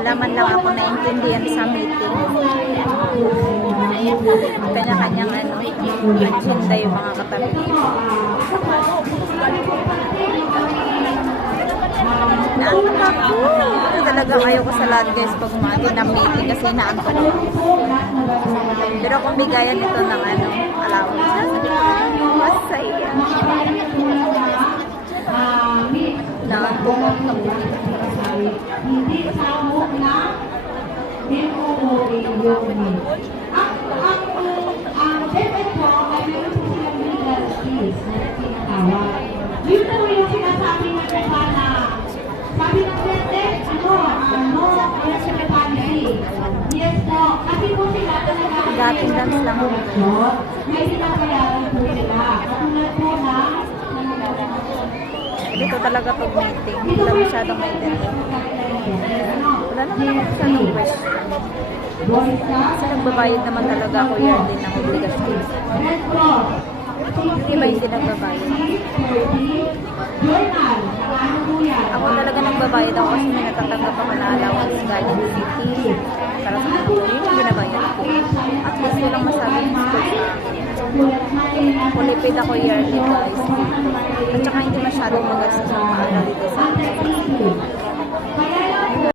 wala man lang ako naintindihan sa meeting. Kanya-kanyang ano, agenda yung mga katabi. Naantok ako. Ito talagang ayaw ko sa lahat guys pag umati ng meeting kasi naantok ako. Pero kung bigayan ito ng ano, allowance, Naantok ako. Hindi sabog na MOOAUME. Ang ang ang DepEd po ay meron po silang legal skills na tinatawag. Yun po yung sinasabi ng iba na sabi ng DepEd, ano, ano, resume policy. Yes po, kasi po sila talaga Dating dance lang may sinabayaran po sila. Katulad Dito talaga pag meeting. Wala masyadong maintindihan. Wala naman masyadong question. Kasi nagbabayad naman talaga ako yearly ng obligasyon. Hindi ba hindi nagbabayad? Ako talaga nagbabayad ako kasi may natatanggap ako na allowance galing city. Para sa mga yun yung binabayad ko. At least walang masabi yung school sa akin. Kulipid guys.